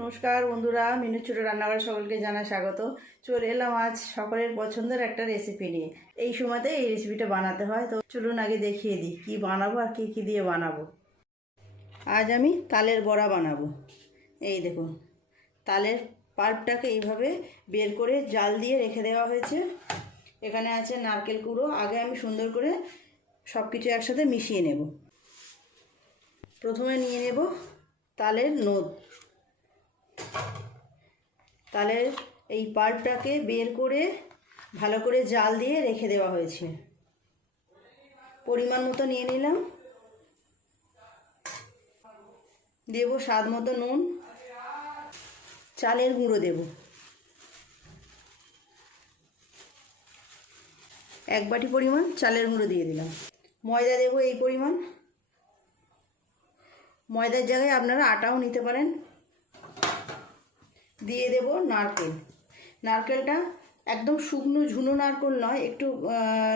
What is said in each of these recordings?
নমস্কার বন্ধুরা, মিনু ছোট রান্নাঘরে সকলকে জানাই স্বাগত। চলে এলাম আজ সকলের পছন্দের একটা রেসিপি নিয়ে। এই সময়তে এই রেসিপিটা বানাতে হয়, তো চলুন আগে দেখিয়ে দিই কী বানাবো আর কী দিয়ে বানাবো। আজ আমি তালের বড়া বানাবো। এই দেখুন, তালের পাল্পটাকে এইভাবে বের করে জাল দিয়ে রেখে দেওয়া হয়েছে। এখানে আছে নারকেল কুড়ো। আগে আমি সুন্দর করে সব কিছু একসাথে মিশিয়ে নেব। প্রথমে নিয়ে নেব তালের নোদ। তালের এই পাল্পটাকে বের করে ভালো করে জাল দিয়ে রেখে দেওয়া হয়েছে। পরিমাণ মতো নিয়ে নিলাম। দেব স্বাদ মতো নুন। চালের গুঁড়ো দেব 1 বাটি পরিমাণ চালের গুঁড়ো দিয়ে দিলাম। ময়দা দেব এই পরিমাণ। ময়দার জায়গায় আপনারা আটাও নিতে পারেন। দিয়ে দেব নারকেল। নারকেলটা একদম শুকনো ঝুনো নারকেল নয়, একটু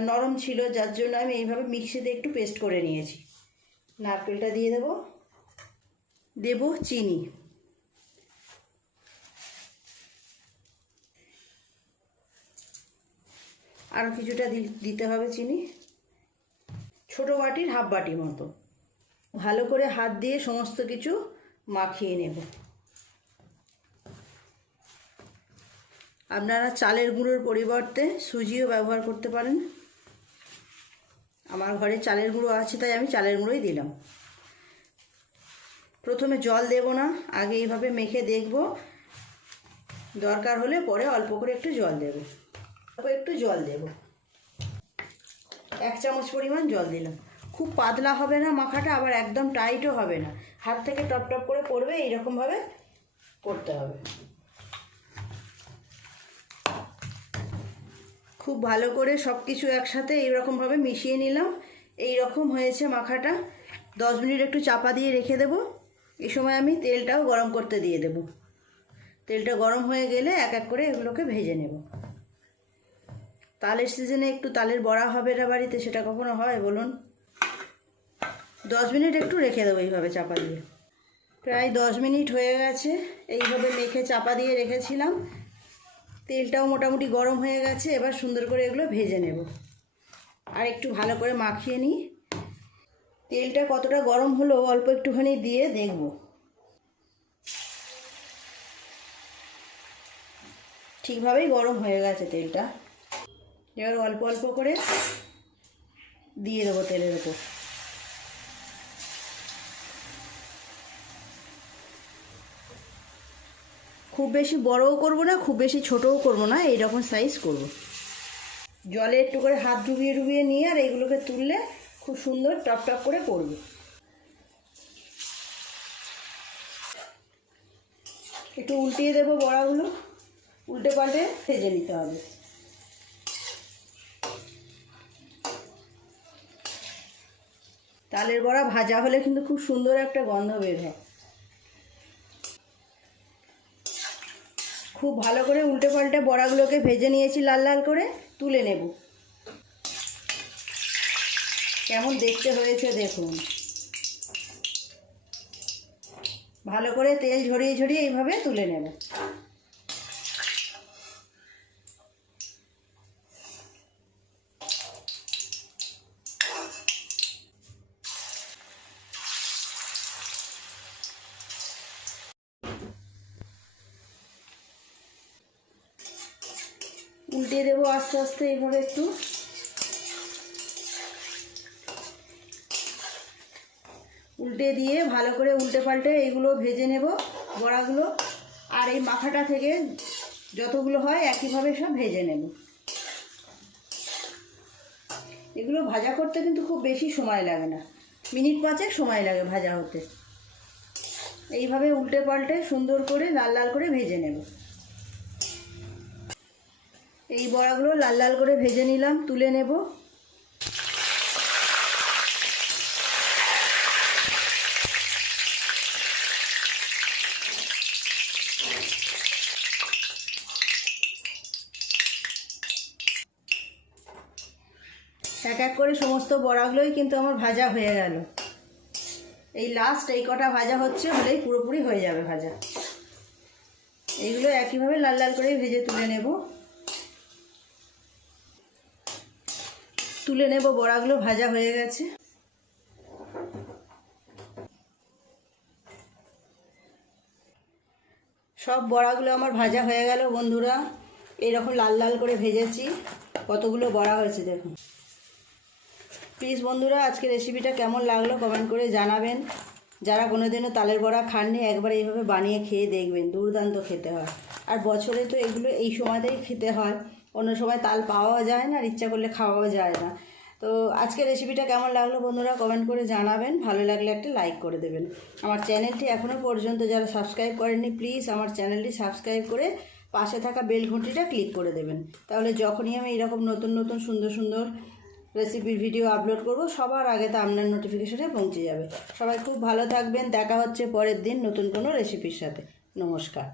নরম ছিল, যার জন্য আমি এইভাবে মিক্সিতে একটু পেস্ট করে নিয়েছি। নারকেলটা দিয়ে দেব চিনি। আরও কিছুটা দিতে হবে চিনি, ছোটো বাটির হাফ বাটি মতো। ভালো করে হাত দিয়ে সমস্ত কিছু মাখিয়ে নেব। আপনারা চালের গুঁড়োর পরিবর্তে সুজিও ব্যবহার করতে পারেন। আমার ঘরে চালের গুঁড়ো আছে, তাই আমি চালের গুঁড়োই দিলাম। প্রথমে জল দেব না, আগে এইভাবে মেখে দেখব। দরকার হলে পরে অল্প করে একটু জল দেব। জল দেব 1 চামচ পরিমাণ জল দিলাম। খুব পাতলা হবে না মাখাটা, আবার একদম টাইটও হবে না। হাত থেকে টপ টপ করে পড়বে, এইরকমভাবে করতে হবে। খুব ভালো করে সব কিছু একসাথে এইরকমভাবে মিশিয়ে নিলাম। এই রকম হয়েছে মাখাটা। 10 মিনিট একটু চাপা দিয়ে রেখে দেব। এই সময় আমি তেলটাও গরম করতে দিয়ে দেব। তেলটা গরম হয়ে গেলে এক এক করে এগুলোকে ভেজে নেব। তালের সিজনে একটু তালের বড়া হবে না বাড়িতে, সেটা কখনো হয় বলুন? 10 মিনিট একটু রেখে দেবো এইভাবে চাপা দিয়ে। প্রায় 10 মিনিট হয়ে গেছে। এইভাবে মেখে চাপা দিয়ে রেখেছিলাম। তেলটাও মোটামুটি গরম হয়ে গেছে। এবার সুন্দর করে এগুলো ভেজে নেব। আর একটু ভালো করে মাখিয়ে নিই। তেলটা কতটা গরম হলো অল্প একটুখানি দিয়ে দেখব। ঠিকভাবেই গরম হয়ে গেছে তেলটা। এবার অল্প অল্প করে দিয়ে দেবো তেলের উপর। খুব বেশি বড়ও করব না, খুব বেশি ছোটও করব না, এইরকম সাইজ করব। জলে একটু করে হাত ডুবিয়ে ডুবিয়ে নিয়ে আর এইগুলোকে তুললে খুব সুন্দর টপ টপ করে পড়বে। একটু উল্টিয়ে দেবো বড়াগুলো। উল্টে পাল্টে ভেজে নিতে হবে। তালের বড়া ভাজা হলে কিন্তু খুব সুন্দর একটা গন্ধ বের হয়। খুব ভালো করে উল্টে পাল্টে বড়াগুলোকে ভেজে নিয়েছি লাল লাল করে। তুলে নেব। কেমন দেখতে হয়েছে দেখুন। ভালো করে তেল ঝরিয়ে ঝরিয়ে এইভাবে তুলে নেব। উল্টে দেবো আস্তে আস্তে এইভাবে একটু। উল্টে দিয়ে ভালো করে উল্টে পাল্টে এইগুলো ভেজে নেব বড়াগুলো। আর এই মাখাটা থেকে যতগুলো হয় একইভাবে সব ভেজে নেব। এগুলো ভাজা করতে কিন্তু খুব বেশি সময় লাগে না, মিনিট 5 সময় লাগে ভাজা হতে। এইভাবে উল্টে পাল্টে সুন্দর করে লাল লাল করে ভেজে নেব। এই বড়াগুলো লাল লাল করে ভেজে নিলাম, তুলে নেব। এক এক করে সমস্ত বড়াগুলোই কিন্তু আমার ভাজা হয়ে গেল। এই লাস্ট এই কটা ভাজা হচ্ছে, হলেই পুরোপুরি হয়ে যাবে ভাজা। এগুলো একইভাবে লাল লাল করে ভেজে তুলে নেব। বড়াগুলো ভাজা হয়ে গেছে। সব বড়াগুলো আমার ভাজা হয়ে গেল বন্ধুরা। এইরকম লাল লাল করে ভেজেছি। কতগুলো বড়া হয়েছে দেখুন। প্লিজ বন্ধুরা, আজকে রেসিপিটা কেমন লাগলো কমেন্ট করে জানাবেন। যারা কোনোদিনও তালের বড়া খাননি একবার এইভাবে বানিয়ে খেয়ে দেখবেন, দুর্দান্ত খেতে হয়। আর বছরে তো এগুলো এই সময়তেই খেতে হয়, অন্য সময় তাল পাওয়া যায় না, আর ইচ্ছা করলে খাওয়াও যায় না। তো আজকে রেসিপিটা কেমন লাগলো বন্ধুরা কমেন্ট করে জানাবেন। ভালো লাগলে একটা লাইক করে দেবেন। আমার চ্যানেলটি এখনও পর্যন্ত যারা সাবস্ক্রাইব করেননি প্লিজ আমার চ্যানেলটি সাবস্ক্রাইব করে পাশে থাকা বেল ঘন্টিটা ক্লিক করে দেবেন। তাহলে যখনই আমি এরকম নতুন নতুন সুন্দর সুন্দর রেসিপির ভিডিও আপলোড করব সবার আগে তা আপনার নোটিফিকেশনে পৌঁছে যাবে। সবাই খুব ভালো থাকবেন। দেখা হচ্ছে পরের দিন নতুন কোনো রেসিপির সাথে। নমস্কার।